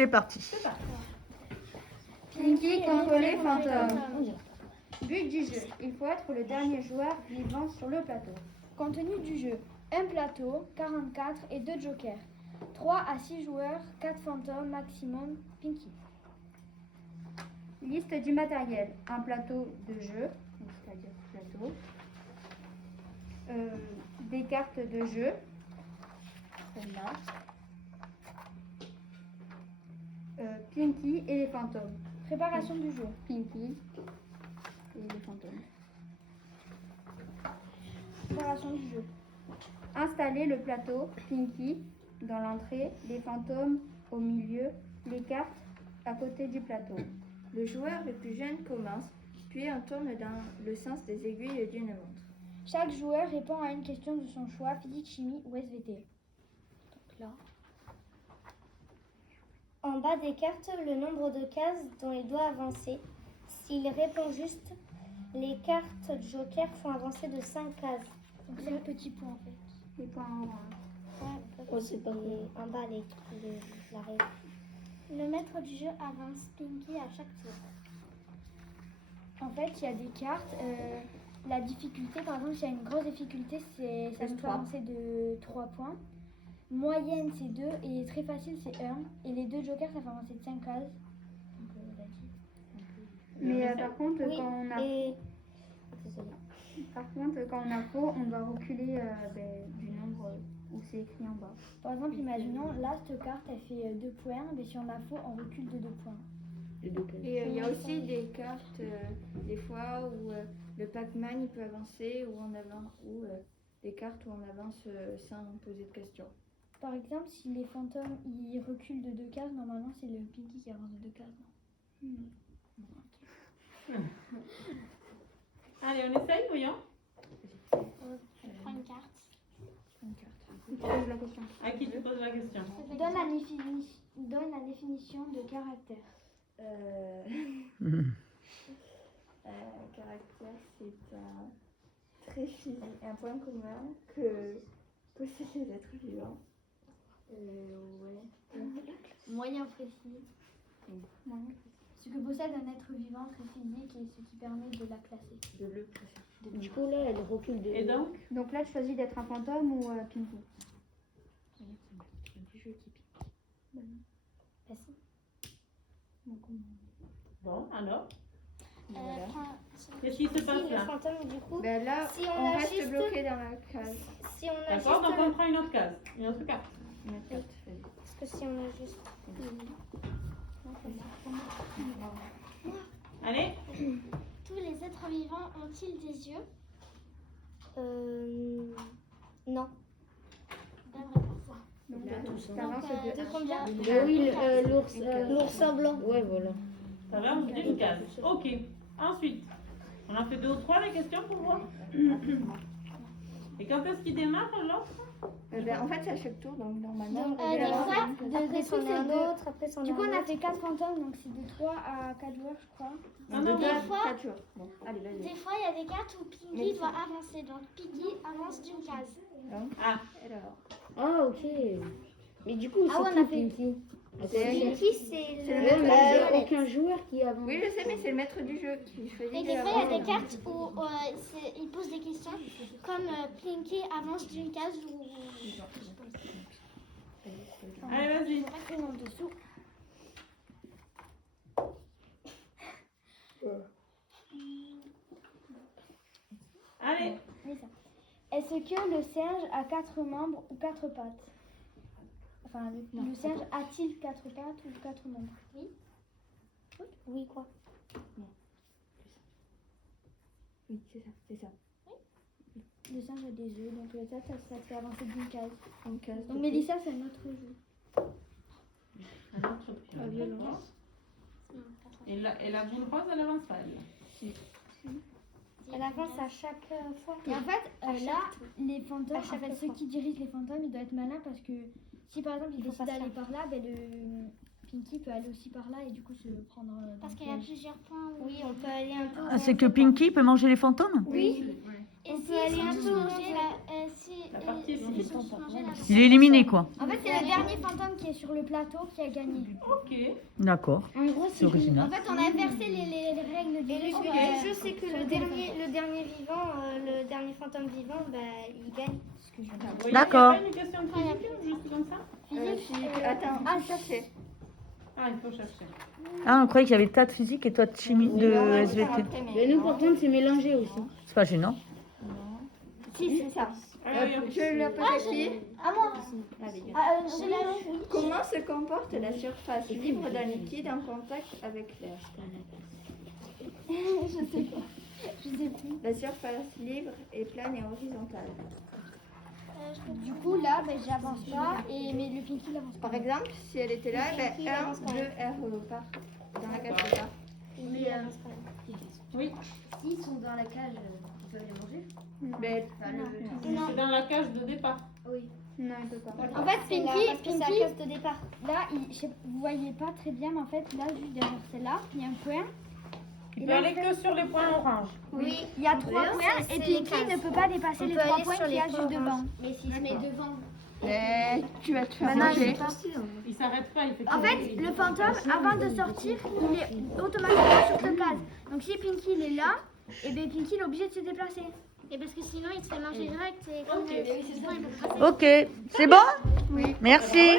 c'est parti. Pinky contre les fantômes. But du jeu, il faut être le dernier joueur vivant sur le plateau. Contenu du jeu, un plateau, 44 et 2 jokers. 3 à 6 joueurs, 4 fantômes maximum, Pinky. Liste du matériel, un plateau de jeu, c'est-à-dire plateau, des cartes de jeu, celle-là, Pinky et les fantômes. Préparation du jeu. Pinky et les fantômes. Préparation du jeu. Installer le plateau, Pinky dans l'entrée, les fantômes au milieu, les cartes à côté du plateau. Le joueur le plus jeune commence, puis on tourne dans le sens des aiguilles d'une montre. Chaque joueur répond à une question de son choix, physique, chimie ou SVT. Donc là. En bas des cartes, le nombre de cases dont il doit avancer. S'il répond juste, les cartes joker font avancer de 5 cases. Donc c'est le petit point en fait. Les points en haut. C'est pas en bas la règle. Le maître du jeu avance Pinky à chaque tour. En fait, il y a des cartes. La difficulté, par exemple, s'il y a une grosse difficulté, ça nous fait avancer de 3 points. Moyenne, c'est 2. Et très facile, c'est 1. Et les 2 jokers, ça fait avancer de 5 cases. Donc, on l'a dit. Mais par contre, Oui, quand on a... Désolée. Par contre, quand on a faux, on doit reculer du nombre où c'est écrit en bas. Par exemple, imaginons, là, cette carte, elle fait 2 points. Mais si on a faux, on recule de 2 points. Et il y a aussi des cartes, des fois, où le Pac-Man il peut avancer, ou des cartes où on avance sans poser de questions. Par exemple, si les fantômes, ils reculent de 2 cases, normalement, c'est le Pinky qui avance de 2 cases, non? Allez, on essaye, voyons. Prends une carte. Pose la question. À qui tu poses la question? Donne la définition de caractère. Caractère, c'est un trait physique, un point commun que possèdent les êtres vivants. Moyen précis. Ce que possède un être vivant très physique et ce qui permet de la classer. De le préciser. Du coup, là, elle recule de... Et donc? Donc là, tu choisis d'être un fantôme ou Pinky. Bon, alors? Prends- Qu'est-ce qui se Si passe le là? fantôme, du coup, Ben là, Si on on a reste juste- bloqué dans la case. si on a D'accord, donc on juste... prend une autre case, une autre carte. Parce que si on a juste... Allez? Tous les êtres vivants ont-ils des yeux? Non. Bonne réponse. Donc, tous, ça avance de de un. combien? Oui, l'oursin blanc. Ouais, voilà. Ça avance d'une case. Ok. Ensuite, on en fait 2 ou 3 les questions pour voir. Et quand est-ce qu'il démarre l'autre? En fait, c'est à chaque tour, donc normalement. Donc, on des avance. fois, Après, c'en est un autre, après, c'en est Du coup, on un a autre. fait 4 fantômes, donc c'est de 3 à 4 joueurs, je crois. Non, non, Des non. fois, 4 jours. Bon, allez, vas-y. des fois, il y a des cartes où Pinky doit avancer. Donc, Pinky avance d'une case. Ah, Alors, Ah, ok. Mais du coup, Ah ouais, on a fait- Pinky. Pinky, c'est le maître du jeu. aucun joueur qui avance. oui, je sais, mais c'est le maître du jeu qui choisit. Et des fois, il y a des cartes où il pose des questions comme Pinky avance d'une case ou. allez, vas-y. En dessous. Allez. Est-ce que le singe a 4 membres ou 4 pattes? Enfin, le singe a-t-il 4 pattes ou 4 membres? Oui, quoi. Oui, c'est ça. Le singe a des œufs, donc ça fait avancer d'une case. Une case. Donc Mélissa, c'est un autre jeu. Un autre pion. Et la boule rose, elle avance pas, elle. Elle avance à chaque fois. Et en fait, là, les fantômes, À chaque ceux fois. qui dirigent les fantômes, ils doivent être malins parce que si par exemple ils Il faut décident pas d'aller ça. par là, ben le Pinky Pinky peut aller aussi par là et du coup se prendre. Parce qu'il y a plusieurs points. Oui, on peut aller un peu. Ah, c'est que Pinky peut manger les fantômes? Et On si peut aller ils un sont peu tous loin, mangés, La partie ici. ils sont tous mangés, là. Il est éliminé, quoi. En fait, c'est le dernier fantôme qui est sur le plateau qui a gagné. Ok. D'accord. En gros, C'est original. En fait, on a inversé les règles du Et le jeu. but du jeu, c'est que le dernier vivant, le dernier fantôme vivant, bah, il gagne. Oui, D'accord. Il n'y a pas une question de physique ou juste comme ça? Attends, Ah, chercher. Ah, il faut chercher. Ah, on croyait qu'il y avait le tas de physique et toi de chimie, de SVT. Mais nous, par contre, c'est mélangé aussi. C'est pas gênant. Si, c'est ça. Je la pose ici. À moi. Comment se comporte la surface libre d'un liquide en contact avec l'air? Je sais pas. La surface libre est plane et horizontale. Du coup, là, ben, j'avance pas, mais le Pinky, il avance pas. Par exemple, si elle était là, ben, Pinky, il 1, avance quand 2, même. R part dans la cage de part. Oui. S'ils sont dans la cage, ils peuvent les manger. Ben, C'est dans la cage de départ. non, il peut pas. En fait, C'est Pinky, la case de départ. là, vous voyez pas très bien, mais en fait, là, juste derrière celle-là, il y a un point. Il peut aller que sur les points orange. Oui, il y a 3 D'ailleurs, points c'est et les Pinky cases. ne peut pas dépasser On les peut 3 aller points sur qu'il y a les juste points devant. Mais s'ils se mettent devant. Ben, tu vas te faire Maintenant, manger. Il s'arrête pas, il fait En que- fait, le fantôme, avant de sortir, il est automatiquement sur cette case. Donc si Pinky il est là, et bien Pinky il est obligé de se déplacer. Et parce que sinon, il se fait manger direct. Et comme Ok. sinon, il peut pas passer. Ok. C'est bon? Oui. Merci.